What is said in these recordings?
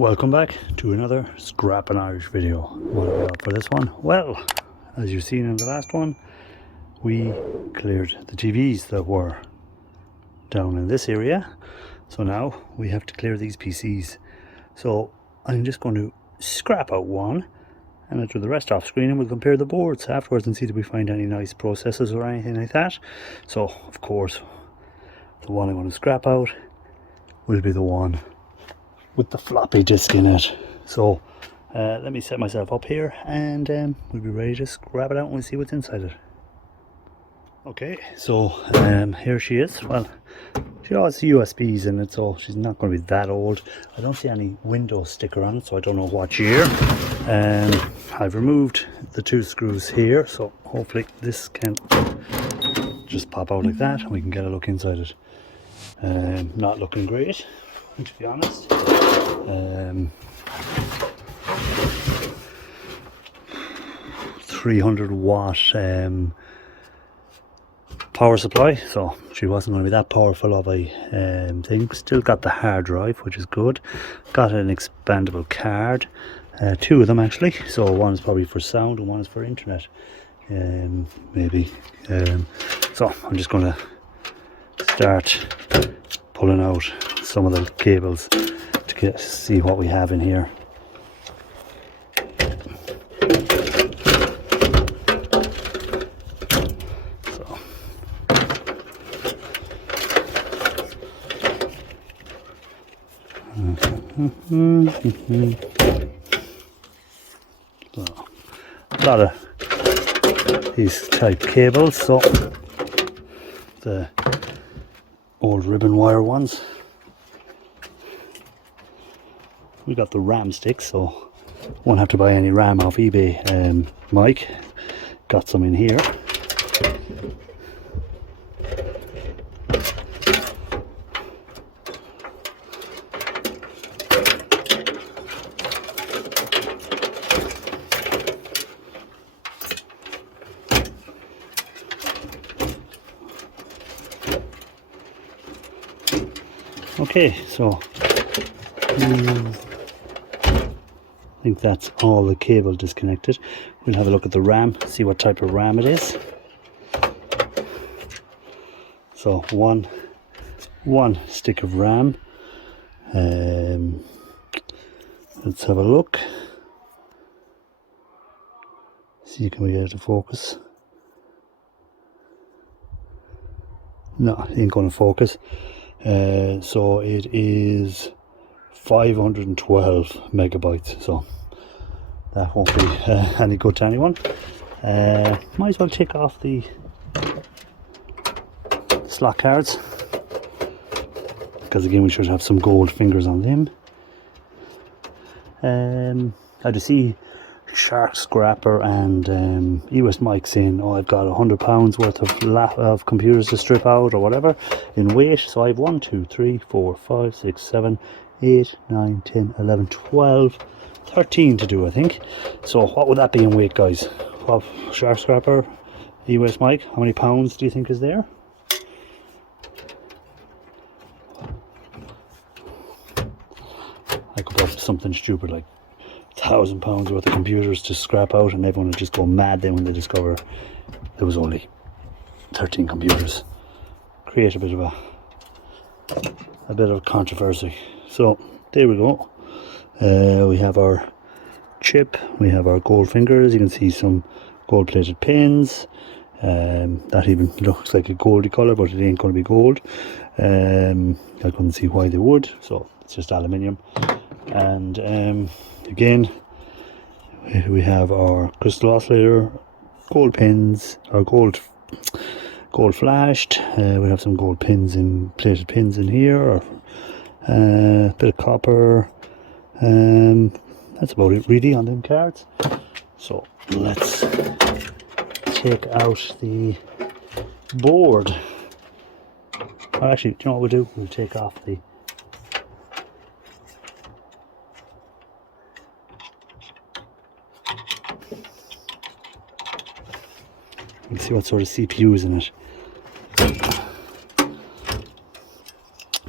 Welcome back to another Scrapping Irish video. What have we got for this one? Well, as you've seen in the last one, we cleared the TVs that were down in this area. So now we have to clear these PCs. So I'm just going to scrap out one and I'll do the rest off screen, and we'll compare the boards afterwards and see if we find any nice processors or anything like that. So of course the one I'm going to scrap out will be the one with the floppy disk in it. So let me set myself up here and we'll be ready to scrap it out and we'll see what's inside it. Okay, so here she is. Well, she has USBs in it, so she's not going to be that old. I don't see any Windows sticker on it, so I don't know what year. I've removed the two screws here, so hopefully this can just pop out like that and we can get a look inside it. Not looking great, to be honest. 300 watt power supply, so she wasn't going to be that powerful of a thing. Still got the hard drive, which is good. Got an expandable card, two of them actually, so one is probably for sound and one is for internet, maybe. So I'm just going to start pulling out some of the cables to see what we have in here. So, a lot of these type cables, so the old ribbon wire ones. We got the RAM sticks, so won't have to buy any RAM off eBay. Mike got some in here. Okay, so I think that's all the cable disconnected. We'll have a look at the RAM, see what type of RAM it is. So one stick of RAM. Let's have a look. See, can we get it to focus? No, it ain't going to focus. So it is 512 megabytes, so that won't be any good to anyone. Might as well take off the slot cards, because again we should have some gold fingers on them. I just see Shark Scrapper and US mics saying, oh, I've got £100 worth of computers to strip out or whatever in weight. So I have 1, 2, 3, 4, 5, 6, 7, 8, 9, 10, 11, 12, 13 to do, I think. So what would that be in weight, guys? What, Shark Scrapper, US mic, how many pounds do you think is there? I could put something stupid like £1,000 worth of computers to scrap out, and everyone would just go mad then when they discover there was only 13 computers. Create a bit of controversy. So there we go. We have our chip, we have our gold fingers. You can see some gold plated pins. That even looks like a goldy colour, but it ain't going to be gold. I couldn't see why they would, so it's just aluminium. And again, we have our crystal oscillator, gold pins, our gold flashed. We have some gold pins and plated pins in here, a bit of copper. That's about it really on them cards. So let's take out the board. Or actually, do you know what we'll do? We'll take off the Let's see what sort of CPU is in it.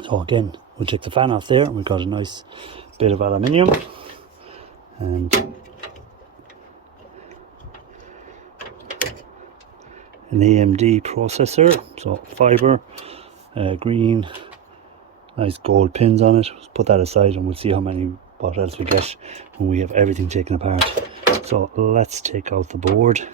So again, we'll take the fan off there, and we've got a nice bit of aluminium and an AMD processor, so fiber, green, nice gold pins on it. Let's put that aside and we'll see what else we get when we have everything taken apart. So let's take out the board.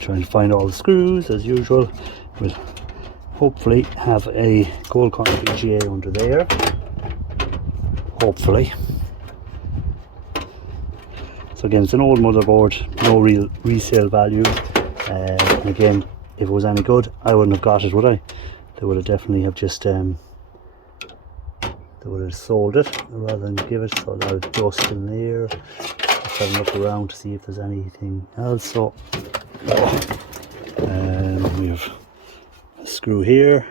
Trying to find all the screws as usual. We'll hopefully have a gold coin VGA under there. Hopefully. So again, it's an old motherboard, no real resale value. And again, if it was any good, I wouldn't have got it, would I? They would have definitely have just they would have sold it rather than give it. So a lot of dust in there. Let's have a look around to see if there's anything else. So we have a screw here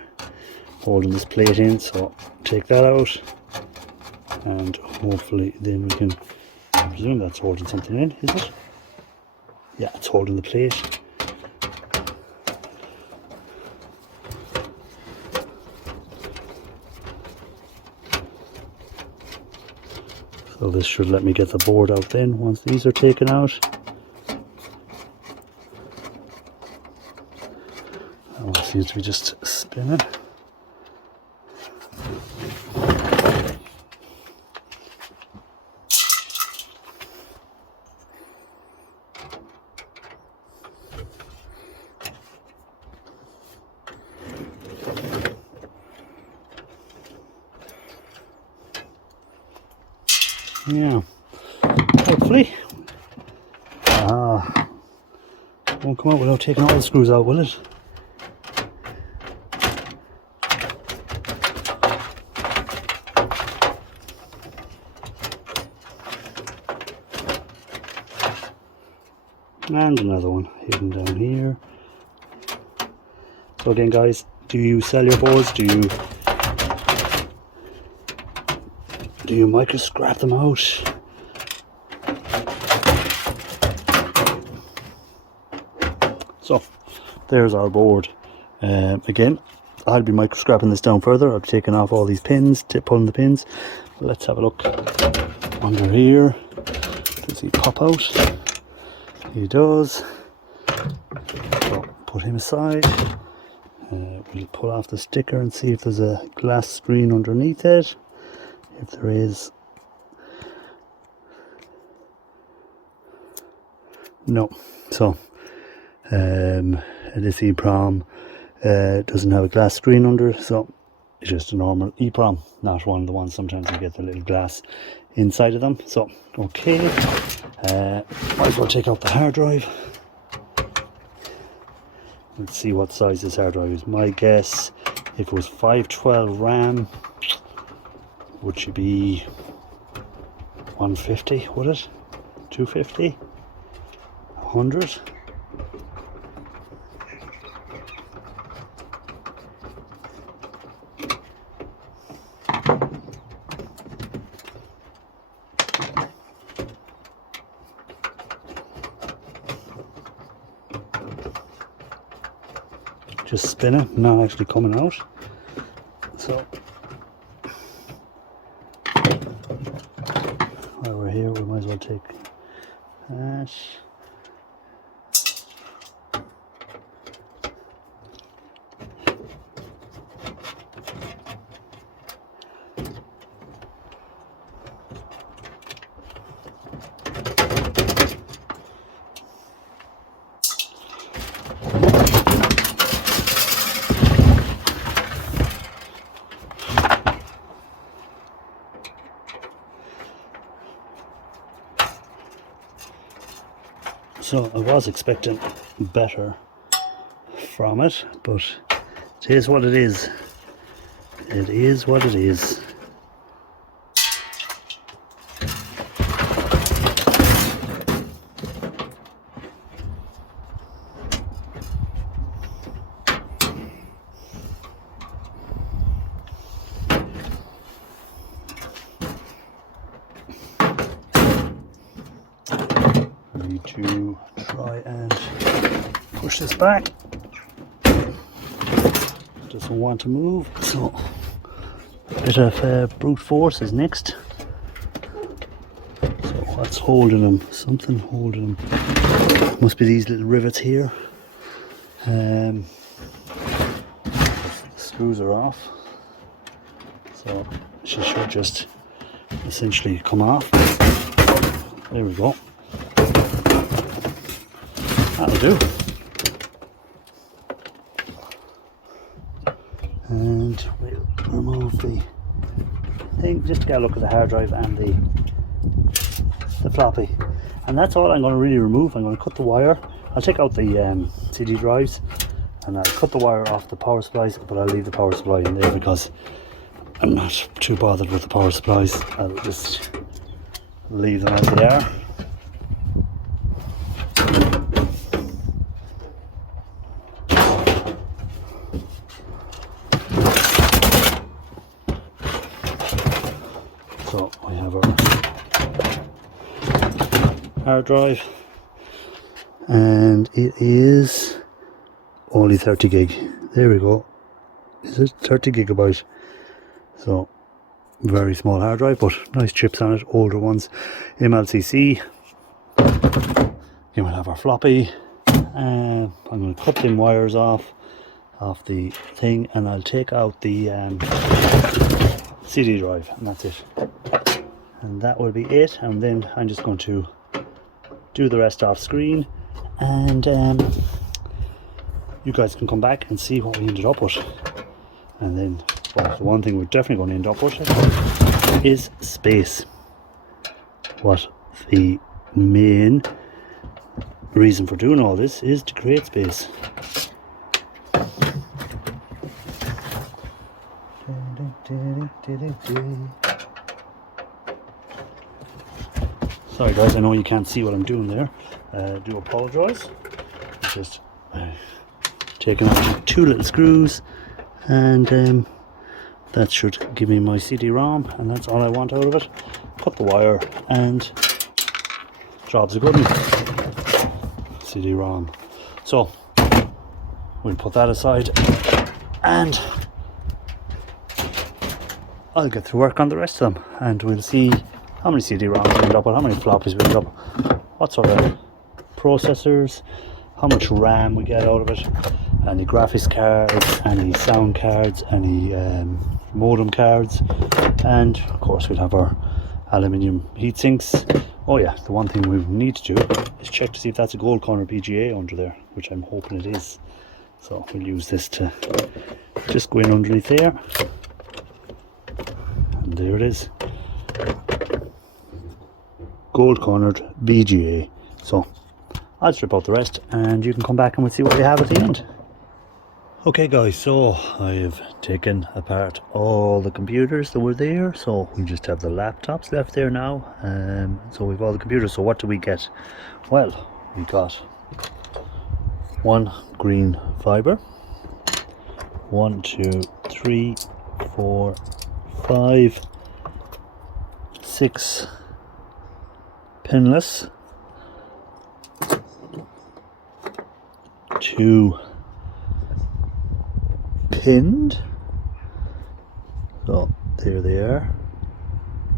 holding this plate in, so take that out and hopefully then we can, I presume that's holding something in, is it? Yeah, it's holding the plate. So this should let me get the board out then once these are taken out. Oh, it seems to be just spinning. Yeah, hopefully. Won't come out without taking all the screws out, will it? And another one hidden down here. So again guys, do you sell your boards? Do you micro scrap them out? So there's our board. Again, I'll be micro scrapping this down further. I've taken off all these pins, pulling the pins. Let's have a look under here. Does he pop out? He does. So put him aside. We'll pull off the sticker and see if there's a glass screen underneath it. If there is, no. So this EEPROM doesn't have a glass screen under, so it's just a normal EEPROM, not one of the ones sometimes you get the little glass inside of them. So okay, might as well take out the hard drive. Let's see what size this hard drive is. My guess, if it was 512 RAM, would she be 150, would it? 250? 100? Just spinning, not actually coming out. So while we're here, we might as well take that. So I was expecting better from it, but it is what it is. It is what it is. need to try and push this back. Doesn't want to move, so a bit of brute force is next. So what's holding them? Something holding them. Must be these little rivets here. The screws are off, so she should just essentially come off. There we go. That'll do. And we'll remove the thing just to get a look at the hard drive and the floppy. And that's all I'm going to really remove. I'm going to cut the wire. I'll take out the CD drives and I'll cut the wire off the power supplies, but I'll leave the power supply in there because I'm not too bothered with the power supplies. I'll just leave them over there. So we have our hard drive, and it is only 30 gig. There we go. Is it 30 gigabyte? So very small hard drive, but nice chips on it, older ones, MLCC. Here we'll have our floppy. I'm going to cut them wires off the thing, and I'll take out the CD drive, and that's it. And that will be it. And then I'm just going to do the rest off screen, and you guys can come back and see what we ended up with. And then, well, the one thing we're definitely going to end up with is space. What the main reason for doing all this is to create space. Sorry guys, I know you can't see what I'm doing there. Do apologise. Just taking out 2 little screws, and that should give me my CD-ROM, and that's all I want out of it. Cut the wire, and job's a good one. CD-ROM. So we'll put that aside, and I'll get to work on the rest of them, and we'll see how many CD-ROMs we end up with, how many floppies we end up with, what sort of processors, how much RAM we get out of it, any graphics cards, any sound cards, any modem cards, and of course we'll have our aluminium heat sinks. Oh yeah, the one thing we need to do is check to see if that's a gold corner BGA under there, which I'm hoping it is. So we'll use this to just go in underneath there, and there it is. Gold cornered BGA. So I'll strip out the rest, and you can come back and we'll see what we have at the end. Okay guys, so I've taken apart all the computers that were there, so we just have the laptops left there now. So we've all the computers. So what do we get? Well, we got 1 green fiber, 1, 2, 3, 4, 5, 6 pinless, 2 pinned, so there they are,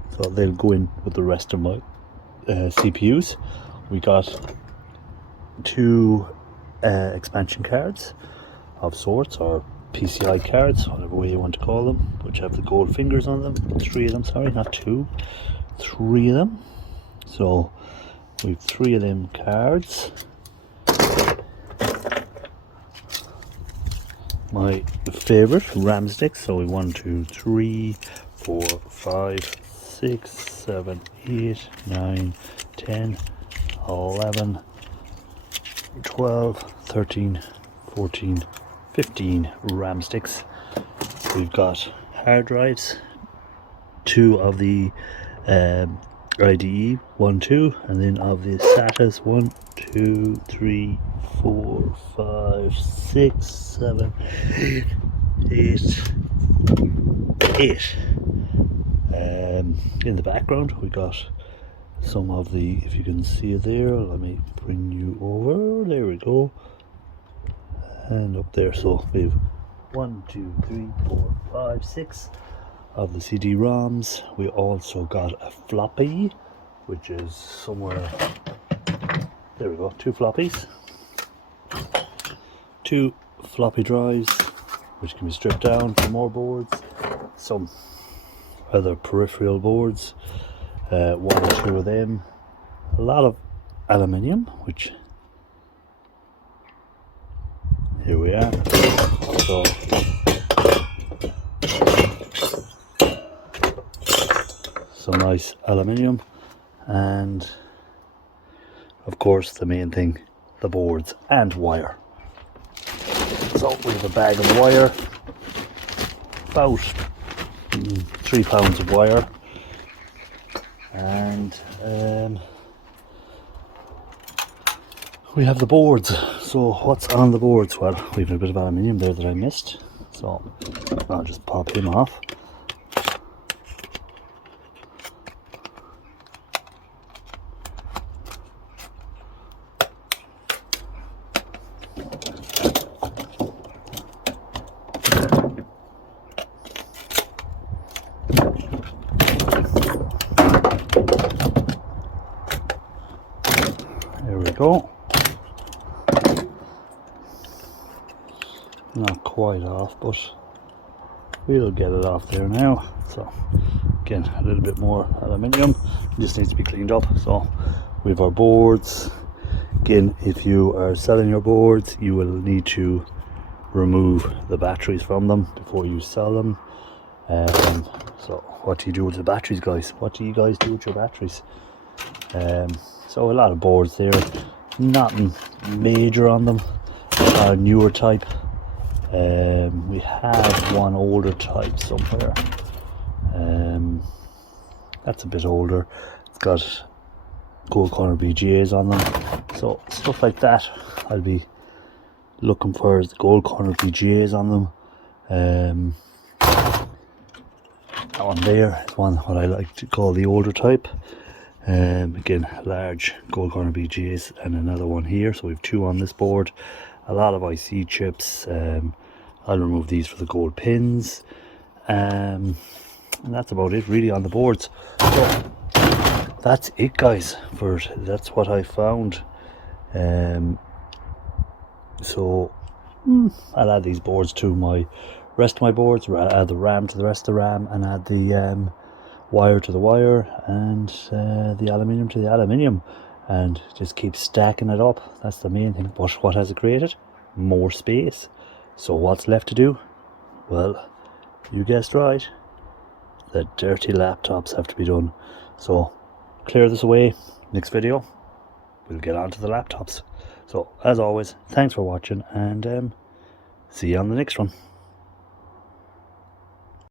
so they'll go in with the rest of my CPUs. We got 2 expansion cards of sorts, or PCI cards, whatever way you want to call them, which have the gold fingers on them. 3 of them, sorry, not 2, 3 of them. So we've 3 of them cards. My favorite RAM sticks. So we 1, 2, 3, 4, 5, 6, 7, 8, 9, 10, 11, 12, 13, 14, 15 RAM sticks. We've got hard drives, 2 of the IDE 1, 2, and then of the SATAs 1, 2, 3, 4, 5, 6, 7, 8, 8. In the background we got some of the, if you can see it there, let me bring you over, there we go, and up there. So we have 1, 2, 3, 4, 5, 6 of the CD-ROMs. We also got a floppy, which is somewhere, there we go, 2 floppies, 2 floppy drives, which can be stripped down for more boards, some other peripheral boards, 1 or 2 of them, a lot of aluminium, which, here we are. So some nice aluminium, and of course the main thing, the boards and wire. So we have a bag of wire, about 3 pounds of wire, and we have the boards. So what's on the boards? Well, we have a bit of aluminium there that I missed, so I'll just pop him off. There we go. Not quite off, but we'll get it off there now. So again, a little bit more aluminium, just needs to be cleaned up. So we have our boards. Again, if you are selling your boards, you will need to remove the batteries from them before you sell them. So what do you do with the batteries, guys? What do you guys do with your batteries? So a lot of boards there, nothing major on them, newer type. We have one older type somewhere, that's a bit older. It's got gold corner BGAs on them, so stuff like that I'll be looking for, is the gold corner BGAs on them. That one there is one what I like to call the older type. Again, large gold corner BGAs, and another one here, so we have 2 on this board. A lot of IC chips. I'll remove these for the gold pins, and that's about it really on the boards. So that's it, guys, that's what I found. So I'll add these boards to my rest of my boards, add the RAM to the rest of the RAM, and add the wire to the wire, and the aluminium to the aluminium, and just keep stacking it up. That's the main thing. But what has it created? More space. So what's left to do? Well, you guessed right, the dirty laptops have to be done. So clear this away. Next video we'll get on to the laptops. So as always, thanks for watching, and see you on the next one.